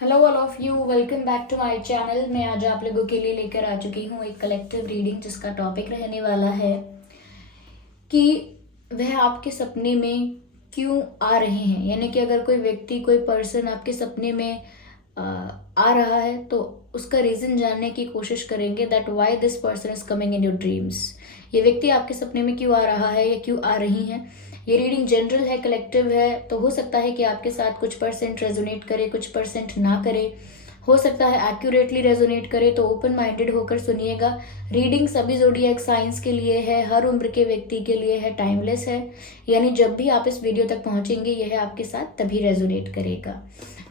Hello all of you, welcome back to my channel. मैं आज आप लोगों के लिए लेकर आ चुकी हूँ एक कलेक्टिव रीडिंग जिसका टॉपिक रहने वाला है कि वह आपके सपने में क्यों आ रहे हैं। यानी कि अगर कोई व्यक्ति, कोई पर्सन आपके सपने में आ रहा है तो उसका रीज़न जानने की कोशिश करेंगे, that why this person is coming in your dreams. ये व्यक्ति आपके सपने में क्यों आ रहा है या क्यों आ रही हैं। ये रीडिंग जनरल है, कलेक्टिव है, तो हो सकता है कि आपके साथ कुछ परसेंट रेजोनेट करे, कुछ परसेंट ना करे। हो सकता है एक्यूरेटली रेजोनेट करे, तो ओपन माइंडेड होकर सुनिएगा। रीडिंग सभी ज़ोडिएक साइंस के लिए है, हर उम्र के व्यक्ति के लिए है, टाइमलेस है। यानी जब भी आप इस वीडियो तक पहुंचेंगे यह आपके साथ तभी रेजोनेट करेगा।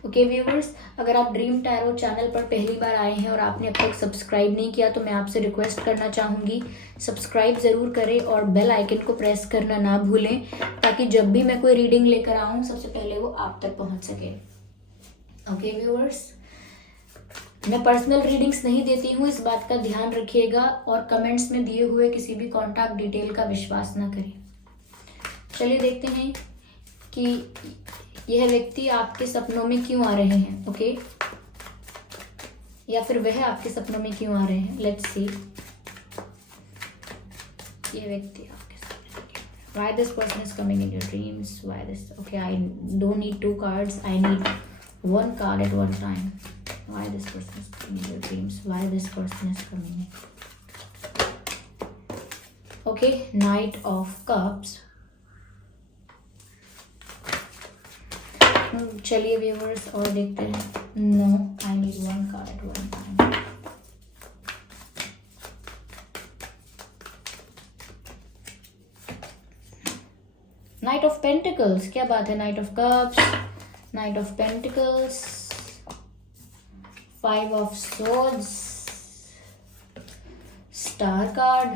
ओके व्यूअर्स, अगर आप ड्रीम टैरो चैनल पर पहली बार आए हैं और आपने अब तक सब्सक्राइब नहीं किया तो मैं आपसे रिक्वेस्ट करना चाहूँगी, सब्सक्राइब ज़रूर करें और बेल आइकन को प्रेस करना ना भूलें, ताकि जब भी मैं कोई रीडिंग लेकर आऊँ सबसे पहले वो आप तक पहुँच सके। ओके व्यूअर्स, मैं पर्सनल रीडिंग्स नहीं देती हूँ, इस बात का ध्यान रखिएगा, और कमेंट्स में दिए हुए किसी भी कॉन्टैक्ट डिटेल का विश्वास ना करें। चलिए देखते हैं कि यह व्यक्ति आपके सपनों में क्यों आ रहे हैं। ओके, या फिर वह आपके सपनों में क्यों आ रहे हैं। लेट्स सी, यह व्यक्ति आपके सपनों में, why this person is coming in your dreams, why this. Okay, I don't need to cards, I need one card at one time. Why this person is coming in your dreams? Why this person is coming in? Okay, Knight of Cups. चलिए viewers और देखते हैं। No, I need one card at one time. Knight of Pentacles, क्या बात है। Knight of Cups, Knight of Pentacles, Five of Swords, Star card.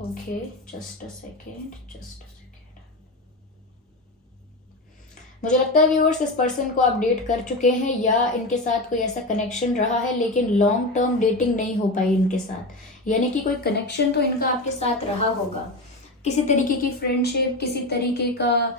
Okay, just a second. मुझे लगता है व्यूअर्स इस पर्सन को आप डेट कर चुके हैं या इनके साथ कोई ऐसा कनेक्शन रहा है, लेकिन लॉन्ग टर्म डेटिंग नहीं हो पाई इनके साथ। यानी कि कोई कनेक्शन तो इनका आपके साथ रहा होगा, किसी तरीके की फ्रेंडशिप, किसी तरीके का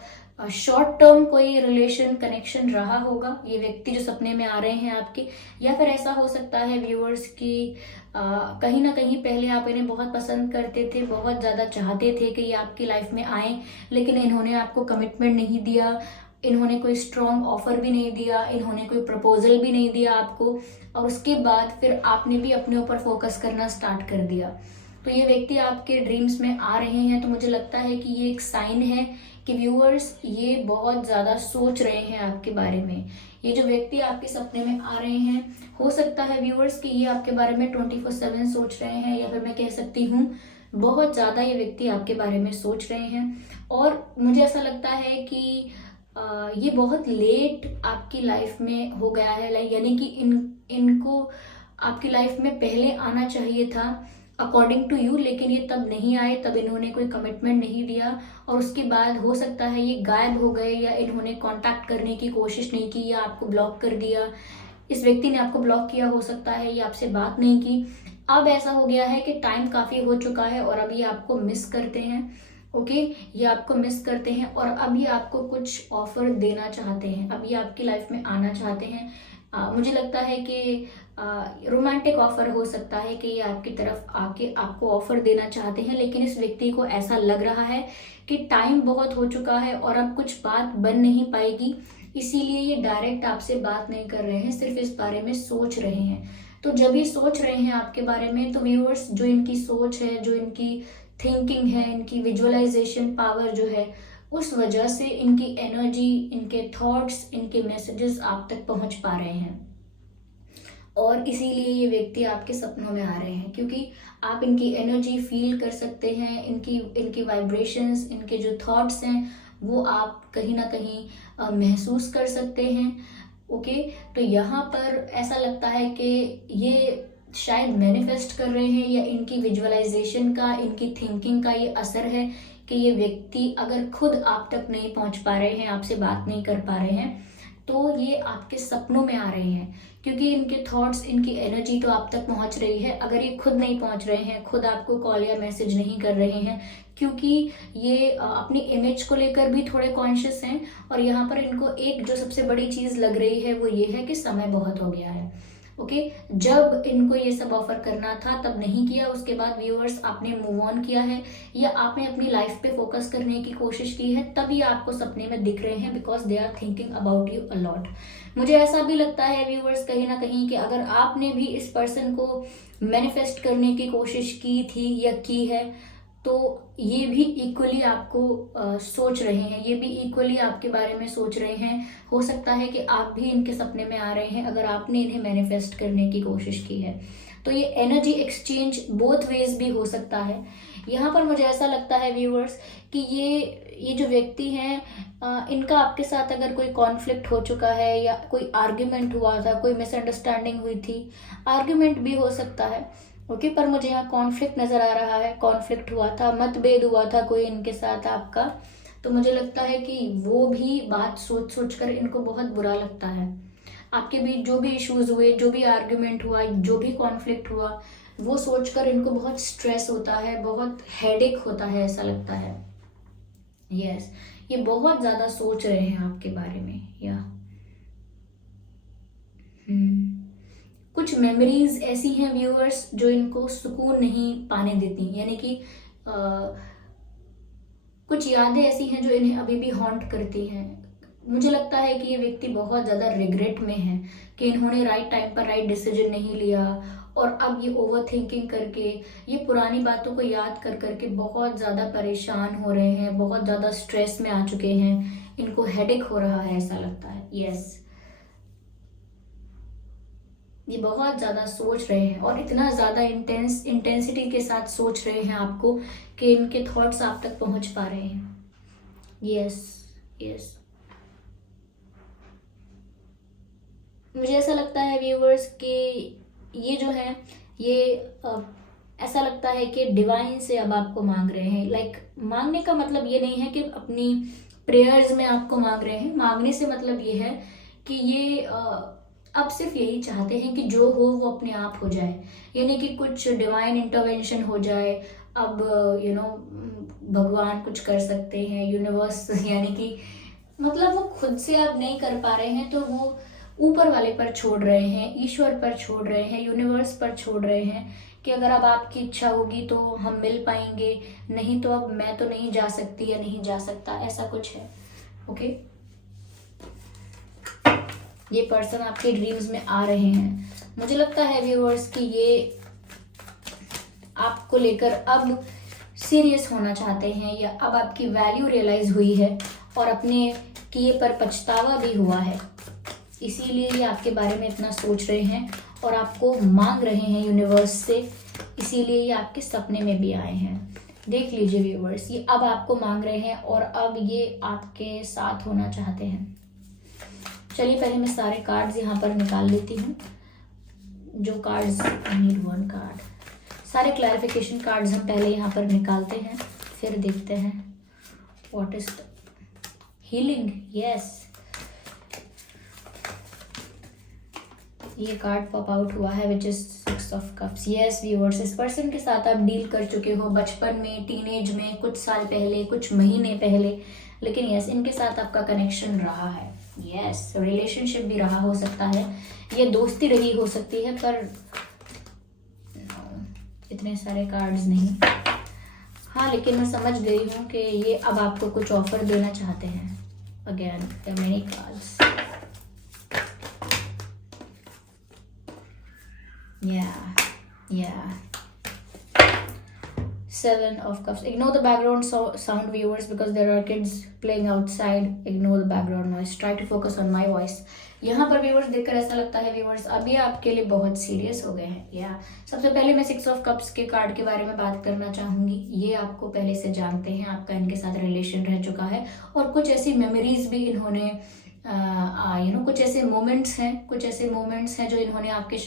शॉर्ट टर्म कोई रिलेशन कनेक्शन रहा होगा ये व्यक्ति जो सपने में आ रहे हैं आपके। या फिर ऐसा हो सकता है व्यूअर्स कि कहीं ना कहीं पहले आप इन्हें बहुत पसंद करते थे, बहुत ज़्यादा चाहते थे कि ये आपकी लाइफ में आए, लेकिन इन्होंने आपको कमिटमेंट नहीं दिया, इन्होंने कोई स्ट्रॉन्ग ऑफर भी नहीं दिया, इन्होंने कोई प्रपोजल भी नहीं दिया आपको, और उसके बाद फिर आपने भी अपने ऊपर फोकस करना स्टार्ट कर दिया। तो ये व्यक्ति आपके ड्रीम्स में आ रहे हैं, तो मुझे लगता है कि ये एक साइन है कि व्यूअर्स ये बहुत ज़्यादा सोच रहे हैं आपके बारे में। ये जो व्यक्ति आपके सपने में आ रहे हैं, हो सकता है व्यूअर्स कि ये आपके बारे में 24/7 सोच रहे हैं, या फिर मैं कह सकती हूँ बहुत ज़्यादा ये व्यक्ति आपके बारे में सोच रहे हैं। और मुझे ऐसा लगता है कि ये बहुत लेट आपकी लाइफ में हो गया है, यानी कि इनको आपकी लाइफ में पहले आना चाहिए था अकॉर्डिंग टू यू, लेकिन ये तब नहीं आए, तब इन्होंने कोई कमिटमेंट नहीं दिया, और उसके बाद हो सकता है ये गायब हो गए, या इन्होंने कांटेक्ट करने की कोशिश नहीं की, या आपको ब्लॉक कर दिया। इस व्यक्ति ने आपको ब्लॉक किया हो सकता है, ये आपसे बात नहीं की। अब ऐसा हो गया है कि टाइम काफ़ी हो चुका है और अब ये आपको मिस करते हैं। ओके, ये आपको मिस करते हैं और अब ये आपको कुछ ऑफर देना चाहते हैं, अब ये आपकी लाइफ में आना चाहते हैं। मुझे लगता है कि रोमांटिक ऑफर हो सकता है कि ये आपकी तरफ आके आपको ऑफर देना चाहते हैं, लेकिन इस व्यक्ति को ऐसा लग रहा है कि टाइम बहुत हो चुका है और अब कुछ बात बन नहीं पाएगी, इसीलिए ये डायरेक्ट आपसे बात नहीं कर रहे हैं, सिर्फ इस बारे में सोच रहे हैं। तो जब ये सोच रहे हैं आपके बारे में, तो व्यूअर्स जो इनकी सोच है, जो इनकी थिंकिंग है, इनकी विजुअलाइजेशन पावर जो है, उस वजह से इनकी एनर्जी, इनके थॉट्स, इनके मैसेजेस आप तक पहुंच पा रहे हैं, और इसीलिए ये व्यक्ति आपके सपनों में आ रहे हैं, क्योंकि आप इनकी एनर्जी फील कर सकते हैं, इनकी वाइब्रेशंस, इनके जो थॉट्स हैं वो आप कहीं ना कहीं महसूस कर सकते हैं। ओके, तो यहाँ पर ऐसा लगता है कि ये शायद मैनिफेस्ट कर रहे हैं, या इनकी विजुअलाइजेशन का, इनकी थिंकिंग का ये असर है कि ये व्यक्ति अगर खुद आप तक नहीं पहुंच पा रहे हैं, आपसे बात नहीं कर पा रहे हैं, तो ये आपके सपनों में आ रहे हैं, क्योंकि इनके थॉट्स, इनकी एनर्जी तो आप तक पहुंच रही है। अगर ये खुद नहीं पहुंच रहे हैं, खुद आपको कॉल या मैसेज नहीं कर रहे हैं, क्योंकि ये अपनी इमेज को लेकर भी थोड़े कॉन्शियस हैं। और यहाँ पर इनको एक जो सबसे बड़ी चीज लग रही है वो ये है कि समय बहुत हो गया है। ओके, जब इनको ये सब ऑफर करना था तब नहीं किया, उसके बाद व्यूअर्स आपने मूव ऑन किया है या आपने अपनी लाइफ पे फोकस करने की कोशिश की है, तभी आपको सपने में दिख रहे हैं, because they are thinking about you a lot. मुझे ऐसा भी लगता है व्यूअर्स कहीं ना कहीं कि अगर आपने भी इस पर्सन को मैनिफेस्ट करने की कोशिश की थी या की है, तो ये भी इक्वली आपको सोच रहे हैं, ये भी इक्वली आपके बारे में सोच रहे हैं। हो सकता है कि आप भी इनके सपने में आ रहे हैं अगर आपने इन्हें मैनिफेस्ट करने की कोशिश की है। तो ये एनर्जी एक्सचेंज बोथ वेज भी हो सकता है। यहाँ पर मुझे ऐसा लगता है व्यूअर्स कि ये जो व्यक्ति हैं, इनका आपके साथ अगर कोई कॉन्फ्लिक्ट हो चुका है या कोई आर्ग्यूमेंट हुआ था, कोई मिसअंडरस्टैंडिंग हुई थी, आर्ग्यूमेंट भी हो सकता है। ओके, पर मुझे यहाँ कॉन्फ्लिक्ट नजर आ रहा है, कॉन्फ्लिक्ट हुआ था, मतभेद हुआ था कोई इनके साथ आपका। तो मुझे लगता है कि वो भी बात सोच सोच कर इनको बहुत बुरा लगता है। आपके बीच जो भी इश्यूज हुए, जो भी आर्ग्यूमेंट हुआ, जो भी कॉन्फ्लिक्ट हुआ, वो सोचकर इनको बहुत स्ट्रेस होता है, बहुत हेडेक होता है, ऐसा लगता है। यस, ये बहुत ज्यादा सोच रहे हैं आपके बारे में। या कुछ मेमोरीज ऐसी हैं व्यूअर्स जो इनको सुकून नहीं पाने देती, यानी कि कुछ यादें ऐसी हैं जो इन्हें अभी भी हॉन्ट करती हैं। मुझे लगता है कि ये व्यक्ति बहुत ज़्यादा रिग्रेट में है कि इन्होंने राइट टाइम पर राइट डिसीजन नहीं लिया, और अब ये ओवर थिंकिंग करके, ये पुरानी बातों को याद कर करके बहुत ज़्यादा परेशान हो रहे हैं, बहुत ज़्यादा स्ट्रेस में आ चुके हैं, इनको हेडेक हो रहा है, ऐसा लगता है। यस, ये बहुत ज्यादा सोच रहे हैं और इतना ज्यादा इंटेंसिटी के साथ सोच रहे हैं आपको कि इनके थॉट्स आप तक पहुंच पा रहे हैं। यस, यस, मुझे ऐसा लगता है व्यूवर्स कि ये जो है, ये ऐसा लगता है कि डिवाइन से अब आपको मांग रहे हैं। लाइक मांगने का मतलब ये नहीं है कि अपनी प्रेयर्स में आपको मांग रहे हैं। मांगने से मतलब ये है कि ये अब सिर्फ यही चाहते हैं कि जो हो वो अपने आप हो जाए, यानी कि कुछ डिवाइन इंटरवेंशन हो जाए। अब भगवान कुछ कर सकते हैं, यूनिवर्स यानी कि मतलब वो खुद से अब नहीं कर पा रहे हैं, तो वो ऊपर वाले पर छोड़ रहे हैं, ईश्वर पर छोड़ रहे हैं, यूनिवर्स पर छोड़ रहे हैं कि अगर अब आपकी इच्छा होगी तो हम मिल पाएंगे, नहीं तो अब मैं तो नहीं जा सकती या नहीं जा सकता, ऐसा कुछ है। ओके, ये पर्सन आपके ड्रीम्स में आ रहे हैं। मुझे लगता है व्यूअर्स कि ये आपको लेकर अब सीरियस होना चाहते हैं, या अब आपकी वैल्यू रियलाइज हुई है और अपने किए पर पछतावा भी हुआ है, इसीलिए ये आपके बारे में इतना सोच रहे हैं और आपको मांग रहे हैं यूनिवर्स से, इसीलिए ये आपके सपने में भी आए हैं। देख लीजिए व्यूअर्स, ये अब आपको मांग रहे हैं और अब ये आपके साथ होना चाहते हैं। चलिए पहले मैं सारे कार्ड्स यहाँ पर निकाल लेती हूँ, जो cards, I need one card. सारे क्लैरिफिकेशन कार्ड्स हम पहले यहाँ पर निकालते हैं, फिर देखते हैं व्हाट इज हीलिंग। यस, ये कार्ड पॉप आउट हुआ है which is 6 of cups. Yes viewers, इस पर्सन के साथ आप डील कर चुके हो बचपन में, टीनेज में, कुछ साल पहले, कुछ महीने पहले, लेकिन यस इनके साथ आपका कनेक्शन रहा है। यस, रिलेशनशिप भी रहा हो सकता है, ये दोस्ती रही हो सकती है, पर इतने सारे कार्ड्स नहीं। हाँ, लेकिन मैं समझ गई हूँ कि ये अब आपको कुछ ऑफर देना चाहते हैं। Again the many cards. Yeah. 7 of cups. Ignore the background sound viewers because there are kids playing outside. Ignore the background noise. Try to focus on my voice. यहाँ पर व्यूवर्स देखकर ऐसा लगता है व्यूवर्स अभी आपके लिए बहुत सीरियस हो गए हैं। या सबसे पहले मैं 6 ऑफ कप्स के कार्ड के बारे में बात करना चाहूंगी। ये आपको पहले से जानते हैं, आपका इनके साथ रिलेशन रह चुका है और कुछ ऐसी मेमोरीज भी इन्होंने कुछ ऐसे मोमेंट्स हैं जो इन्होंने आपके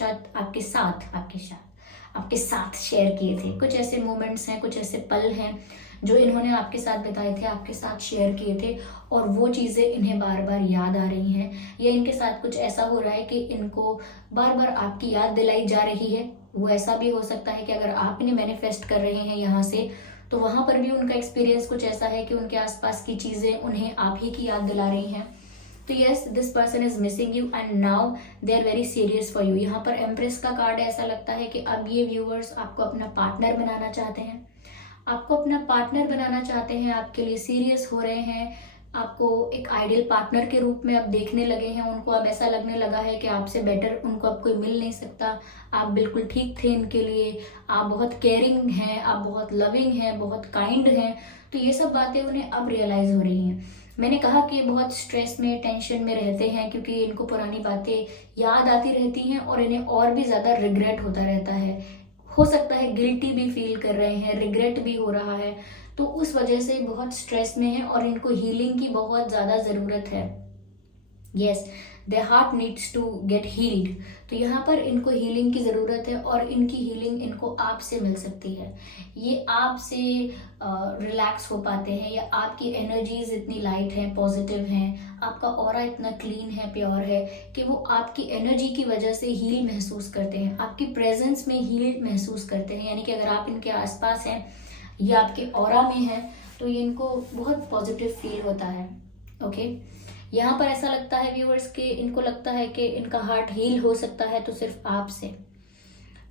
साथ शेयर किए थे। कुछ ऐसे मोमेंट्स हैं, कुछ ऐसे पल हैं जो इन्होंने आपके साथ बिताए थे, आपके साथ शेयर किए थे, और वो चीज़ें इन्हें बार बार याद आ रही हैं, या इनके साथ कुछ ऐसा हो रहा है कि इनको बार बार आपकी याद दिलाई जा रही है। वो ऐसा भी हो सकता है कि अगर आप इन्हें मैनिफेस्ट कर रहे हैं यहाँ से, तो वहां पर भी उनका एक्सपीरियंस कुछ ऐसा है कि उनके आसपास की चीजें उन्हें आप ही की याद दिला रही हैं। तो yes, this person is missing you and now they are very serious for you. यहाँ पर एम्प्रेस का कार्ड ऐसा लगता है कि अब ये व्यूअर्स आपको अपना पार्टनर बनाना चाहते हैं, आपको अपना पार्टनर बनाना चाहते हैं, आपके लिए सीरियस हो रहे हैं, आपको एक आइडियल पार्टनर के रूप में अब देखने लगे हैं। उनको अब ऐसा लगने लगा है कि आपसे बेटर उनको अब कोई मिल नहीं सकता, आप बिल्कुल ठीक थे इनके लिए, आप बहुत केयरिंग हैं, आप बहुत लविंग हैं, बहुत काइंड हैं। तो ये सब बातें उन्हें अब रियलाइज हो रही हैं। मैंने कहा कि बहुत स्ट्रेस में, टेंशन में रहते हैं क्योंकि इनको पुरानी बातें याद आती रहती हैं और इन्हें और भी ज़्यादा रिग्रेट होता रहता है। हो सकता है गिल्टी भी फील कर रहे हैं, रिग्रेट भी हो रहा है, तो उस वजह से बहुत स्ट्रेस में है और इनको हीलिंग की बहुत ज़्यादा ज़रूरत है। Yes, their heart needs to get healed। तो यहाँ पर इनको हीलिंग की ज़रूरत है और इनकी हीलिंग इनको आपसे मिल सकती है। ये आपसे रिलैक्स हो पाते हैं, या आपकी एनर्जीज इतनी लाइट हैं, पॉजिटिव हैं, आपका ऑरा इतना क्लीन है, प्योर है कि वो आपकी एनर्जी की वजह से हील महसूस करते हैं, आपकी प्रेजेंस में हील महसूस करते हैं। यानी कि अगर आप इनके आसपास हैं या आपके ऑरा में है तो ये इनको बहुत पॉजिटिव फील होता है। ओके, यहाँ पर ऐसा लगता है व्यूअर्स कि इनको लगता है कि इनका हार्ट हील हो सकता है तो सिर्फ आपसे।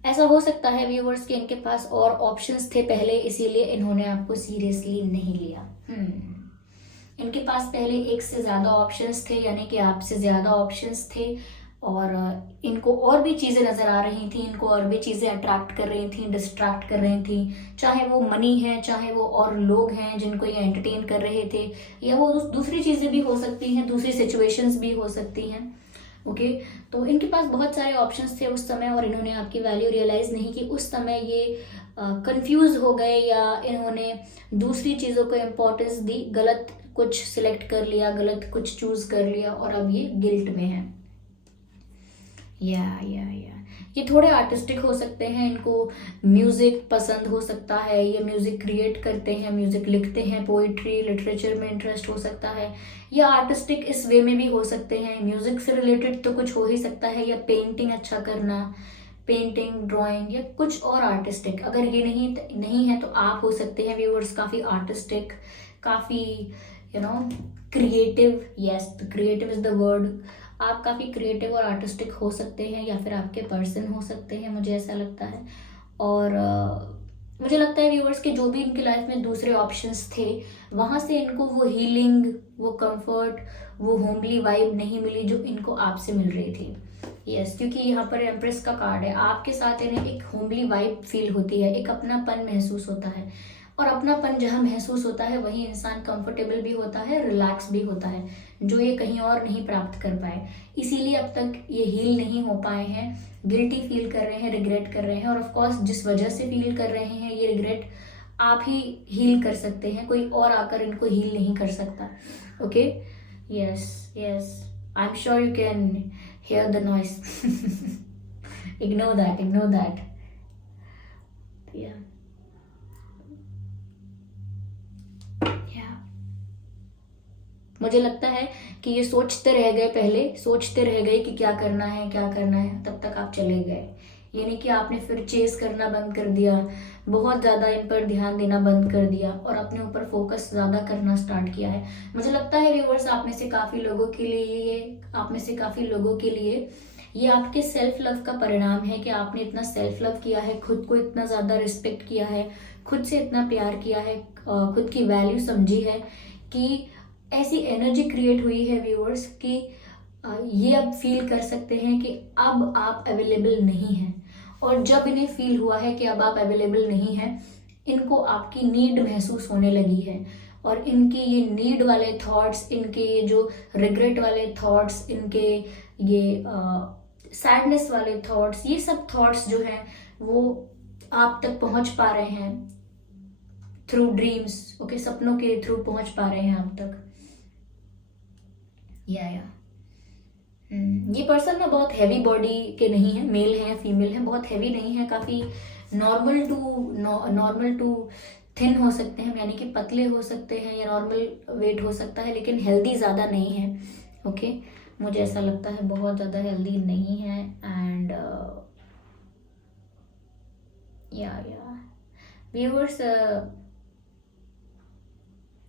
ऐसा हो सकता है व्यूअर्स कि इनके पास और ऑप्शंस थे पहले, इसीलिए इन्होंने आपको सीरियसली नहीं लिया। इनके पास पहले एक से ज्यादा ऑप्शंस थे, यानी कि आपसे ज्यादा ऑप्शंस थे, और इनको और भी चीजें नजर आ रही थी, इनको और भी चीजें अट्रैक्ट कर रही थी, डिस्ट्रैक्ट कर रही थी। चाहे वो मनी है, चाहे वो और लोग हैं जिनको ये एंटरटेन कर रहे थे, या वो दूसरी चीजें भी हो सकती हैं, दूसरी सिचुएशंस भी हो सकती हैं। ओके, तो इनके पास बहुत सारे ऑप्शंस थे उस समय और इन्होंने आपकी वैल्यू रियलाइज नहीं की। उस समय ये कंफ्यूज हो गए या इन्होंने दूसरी चीजों को इम्पोर्टेंस दी, गलत कुछ सिलेक्ट कर लिया, गलत कुछ चूज कर लिया और अब ये गिल्ट में है। या ये थोड़े आर्टिस्टिक हो सकते हैं, इनको म्यूजिक पसंद हो सकता है, ये म्यूजिक क्रिएट करते हैं, म्यूजिक लिखते हैं, पोइट्री लिटरेचर में इंटरेस्ट हो सकता है, या आर्टिस्टिक इस वे में भी हो सकते हैं। म्यूजिक से रिलेटेड तो कुछ हो ही सकता है, या पेंटिंग अच्छा करना, पेंटिंग, ड्राइंग, या कुछ और आर्टिस्टिक। अगर ये नहीं है तो आप हो सकते हैं व्यूअर्स काफी आर्टिस्टिक, काफी creative. Yes, creative is the word. आप काफी क्रिएटिव और आर्टिस्टिक हो सकते हैं, या फिर आपके पर्सन हो सकते हैं, मुझे ऐसा लगता है। और मुझे लगता है व्यूअर्स के जो भी इनकी लाइफ में दूसरे ऑप्शंस थे, वहां से इनको वो हीलिंग, वो कंफर्ट, वो होमली वाइब नहीं मिली जो इनको आपसे मिल रही थी। यस, क्योंकि यहाँ पर एम्प्रेस का कार्ड है, आपके साथ इन्हें एक होमली वाइब फील होती है, एक अपनापन महसूस होता है, और अपनापन जहाँ महसूस होता है वहीं इंसान कंफर्टेबल भी होता है, रिलैक्स भी होता है, जो ये कहीं और नहीं प्राप्त कर पाए। इसीलिए अब तक ये हील नहीं हो पाए हैं, गिल्टी फील कर रहे हैं, रिग्रेट कर रहे हैं, और ऑफ कोर्स जिस वजह से फील कर रहे हैं ये रिग्रेट आप ही हील कर सकते हैं, कोई और आकर इनको हील नहीं कर सकता। Okay, yes, I am sure you can hear the noise. Ignore that. मुझे लगता है कि ये सोचते रह गए कि क्या करना है, तब तक आप चले गए। यानी कि आपने फिर चेस करना बंद कर दिया, बहुत ज़्यादा इन पर ध्यान देना बंद कर दिया और अपने ऊपर फोकस ज़्यादा करना स्टार्ट किया है। मुझे लगता है व्यूअर्स आप में से काफ़ी लोगों के लिए ये आपके सेल्फ लव का परिणाम है कि आपने इतना सेल्फ लव किया है, खुद को इतना ज़्यादा रिस्पेक्ट किया है, खुद से इतना प्यार किया है, खुद की वैल्यू समझी है, कि ऐसी एनर्जी क्रिएट हुई है व्यूअर्स कि ये अब फील कर सकते हैं कि अब आप अवेलेबल नहीं हैं। और जब इन्हें फील हुआ है कि अब आप अवेलेबल नहीं हैं, इनको आपकी नीड महसूस होने लगी है, और इनके ये नीड वाले थॉट्स, इनके ये जो रिग्रेट वाले थॉट्स, इनके ये सैडनेस वाले थॉट्स, ये सब थॉट्स जो हैं वो आप तक पहुंच पा रहे हैं थ्रू ड्रीम्स। ओके, सपनों के थ्रू पहुंच पा रहे हैं आप तक। या ये पर्सन ना बहुत हैवी बॉडी के नहीं है, मेल है या फीमेल है, बहुत हैवी नहीं है, काफी नॉर्मल टू थिन हो सकते हैं, यानी कि पतले हो सकते हैं, या नॉर्मल वेट हो सकता है, लेकिन हेल्दी ज्यादा नहीं है। ओके, मुझे ऐसा लगता है बहुत ज्यादा हेल्दी नहीं है। एंड या व्यूअर्स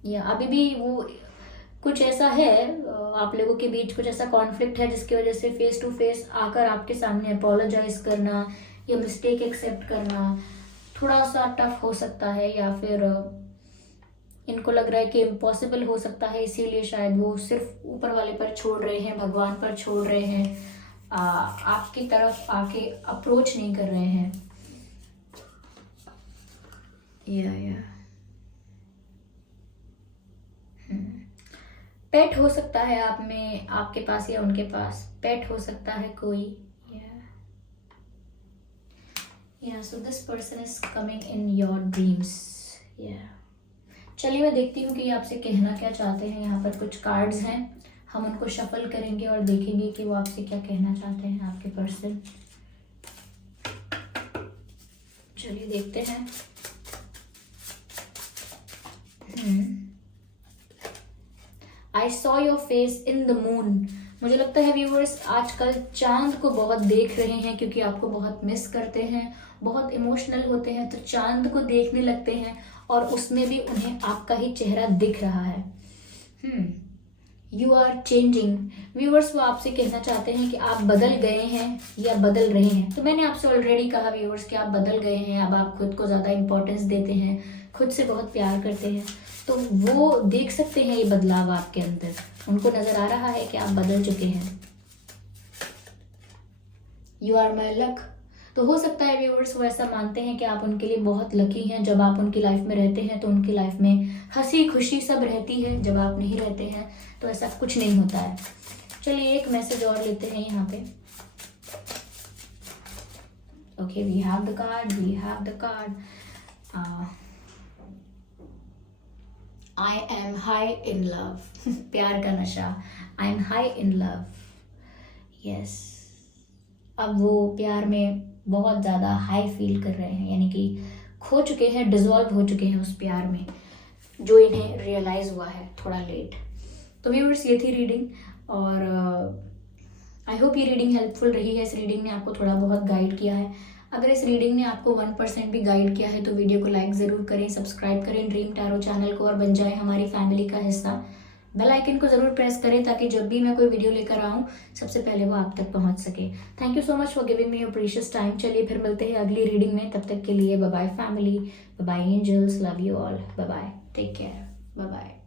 या अभी भी वो कुछ ऐसा है, आप लोगों के बीच कुछ ऐसा कॉन्फ्लिक्ट है जिसकी वजह से फेस टू फेस आकर आपके सामने अपोलोजाइज करना या मिस्टेक एक्सेप्ट करना थोड़ा सा टफ हो सकता है, या फिर इनको लग रहा है कि इम्पॉसिबल हो सकता है, इसीलिए शायद वो सिर्फ ऊपर वाले पर छोड़ रहे हैं, भगवान पर छोड़ रहे हैं, आपकी तरफ आके अप्रोच नहीं कर रहे हैं। या पेट हो सकता है आप में, आपके पास या उनके पास पेट हो सकता है कोई। या so this person is coming in your dreams. चलिए मैं देखती हूँ कि ये आपसे कहना क्या चाहते हैं। यहाँ पर कुछ कार्ड्स हैं, हम उनको शफल करेंगे और देखेंगे कि वो आपसे क्या कहना चाहते हैं आपके पर्सन। चलिए देखते हैं। I saw your face in the moon. मुझे लगता है व्यूअर्स आजकल चांद को बहुत देख रहे हैं, क्योंकि आपको बहुत मिस करते हैं, बहुत इमोशनल होते हैं, तो चांद को देखने लगते हैं और उसमें भी उन्हें आपका ही चेहरा दिख रहा है। You are changing. व्यूअर्स वो आपसे कहना चाहते हैं कि आप बदल गए हैं या बदल रहे हैं। तो मैंने आपसे ऑलरेडी कहा व्यूअर्स कि आप बदल गए हैं, अब आप खुद को ज़्यादा इंपॉर्टेंस देते हैं, खुद से बहुत प्यार करते हैं, तो वो देख सकते हैं ये बदलाव आपके अंदर, उनको नजर आ रहा है कि आप बदल चुके हैं। You are my luck. तो हो सकता है व्यूअर्स वो ऐसा मानते हैं कि आप उनके लिए बहुत लकी हैं। जब आप उनकी लाइफ में रहते हैं तो उनकी लाइफ में हंसी खुशी सब रहती है, जब आप नहीं रहते हैं तो ऐसा कुछ नहीं होता है। चलिए एक मैसेज और लेते हैं यहाँ पे। Okay, we have the card, we have the card. I am high in love. प्यार का नशा। I am high in love. Yes, अब वो प्यार में बहुत ज़्यादा हाई फील कर रहे हैं, यानी कि खो चुके हैं, डिजॉल्व हो चुके हैं उस प्यार में, जो इन्हें रियलाइज़ हुआ है थोड़ा लेट। तो व्यूअर्स ये थी रीडिंग, और आई होप ये रीडिंग हेल्पफुल रही है। इस रीडिंग ने आपको थोड़ा बहुत गाइड किया है। अगर इस रीडिंग ने आपको 1% भी गाइड किया है तो वीडियो को लाइक ज़रूर करें, सब्सक्राइब करें ड्रीम टैरो चैनल को और बन जाए हमारी फैमिली का हिस्सा। बेल आइकन को ज़रूर प्रेस करें ताकि जब भी मैं कोई वीडियो लेकर आऊँ सबसे पहले वो आप तक पहुँच सके। Thank you so much for giving me your precious time. चलिए फिर मिलते हैं अगली रीडिंग में, तब तक के लिए bye bye family, bye bye angels, love you all, bye bye, take care, bye bye.